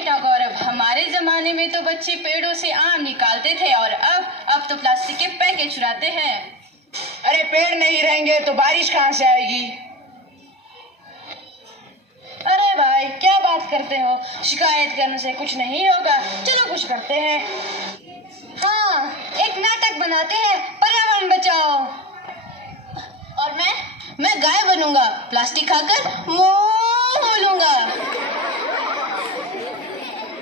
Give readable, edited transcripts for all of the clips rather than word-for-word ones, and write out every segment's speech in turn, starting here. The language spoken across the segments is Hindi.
बेटा गौरव, हमारे जमाने में तो बच्चे पेड़ों से आम निकालते थे और अब तो प्लास्टिक के पैकेट चुराते हैं। अरे पेड़ नहीं रहेंगे तो बारिश कहाँ से आएगी? अरे भाई क्या बात करते हो, शिकायत करने से कुछ नहीं होगा, चलो कुछ करते हैं। हाँ, एक नाटक बनाते हैं, पर्यावरण बचाओ। और मैं गाय बनूंगा, प्लास्टिक खाकर मोह लूंगा।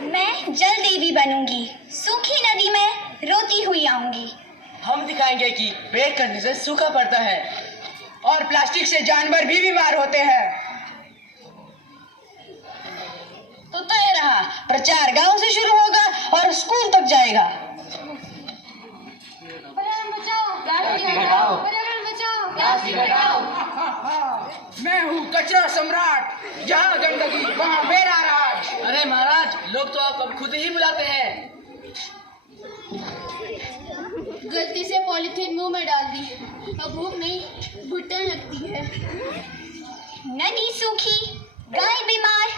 मैं जल देवी बनूंगी, सूखी नदी में रोती हुई आऊंगी। हम दिखाएंगे कि पेड़ कटने से सूखा पड़ता है और प्लास्टिक से जानवर भी बीमार होते हैं। तो तय रहा, प्रचार गांव से शुरू होगा और स्कूल तक जाएगा। पर्यावरण बचाओ, प्लास्टिक हटाओ, पर्यावरण बचाओ, प्लास्टिक हटाओ। मैं हूँ कचरा सम्राट, जहाँ गंदगी वहाँ मेरा राज। अरे महाराज, लोग तो आप खुद ही बुलाते हैं। गलती से पॉलीथीन मुंह में डाल दी, अब भूख नहीं घुटन लगती है। नदी सूखी, गाय बीमार,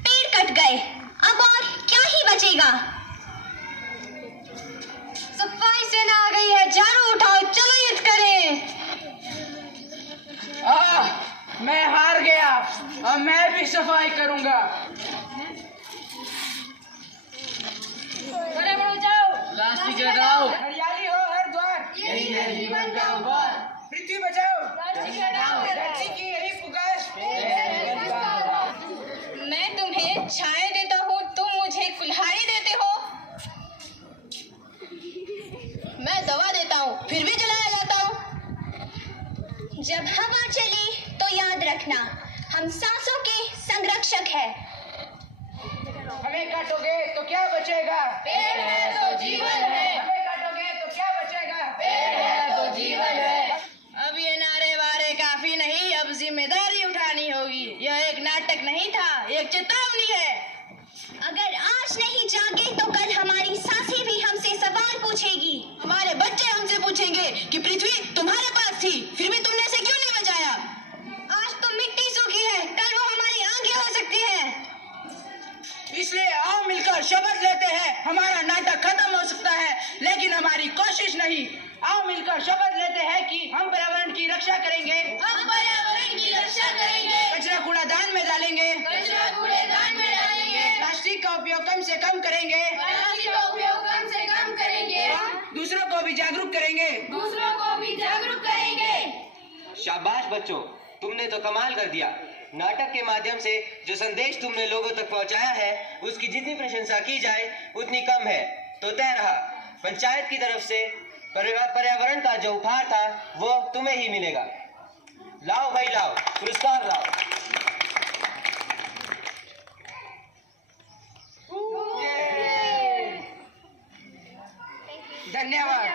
पेड़ कट गए, अब और क्या ही बचेगा। सफाई सेना आ गई है, झाड़ू उठाओ, चलो युद्ध करें। मैं हार गया, अब मैं भी सफाई करूंगा। पर्यावरण बचाओ, प्लास्टिक हटाओ। हरियाली हो हर द्वार, यही है जीवन का उपहार। पृथ्वी बचाओ, प्लास्टिक हटाओ। धरती की यही पुकार। मैं तुम्हें छाया देता हूँ, तुम मुझे कुल्हाड़ी देते हो। मैं दवा देता हूँ, फिर भी जलाया जाता हूँ। जब हवा चले तो याद रखना, हम सांसों के संरक्षक हैं। हमें काटोगे तो क्या बचेगा? पेड़ है तो जीवन है, हमें काटोगे तो क्या बचेगा? पेड़ है तो जीवन है। अब ये नारे वारे काफी नहीं, अब जिम्मेदारी उठानी होगी। यह एक नाटक नहीं था, एक चेतावनी है। अगर आज नहीं जागे तो कल हमारी सांसें भी हमसे सवाल पूछेगी। हमारे बच्चे हमसे पूछेंगे कि पृथ्वी तुम्हारे पास थी, फिर भी तुमने इसे क्यों नहीं बचाया। आज तो मिट्टी सूखी है, कल वो हमारी आंखें हो सकती है। इसलिए आओ मिलकर शपथ लेते हैं, हमारा नाटक खत्म हो सकता है लेकिन हमारी कोशिश नहीं। आओ मिलकर शपथ लेते हैं कि हम पर्यावरण की रक्षा करेंगे। हम पर्यावरण की रक्षा करेंगे, कचरा कूड़ादान में डालेंगे, कचरा कूड़ेदान में डालेंगे, प्लास्टिक का उपयोग कम से कम करेंगे, प्लास्टिक का उपयोग कम से कम करेंगे, दूसरों को भी जागरूक करेंगे। दूसरों को भी जागरूक करेंगे। शाबाश बच्चों, तुमने तो कमाल कर दिया। नाटक के माध्यम से जो संदेश तुमने लोगों तक पहुंचाया है, उसकी जितनी प्रशंसा की जाए उतनी कम है। तो तय रहा, पंचायत की तरफ से पर्यावरण का जो उपहार था वो तुम्हें ही मिलेगा। लाओ भाई लाओ, पुरस्कार लाओ। धन्यवाद।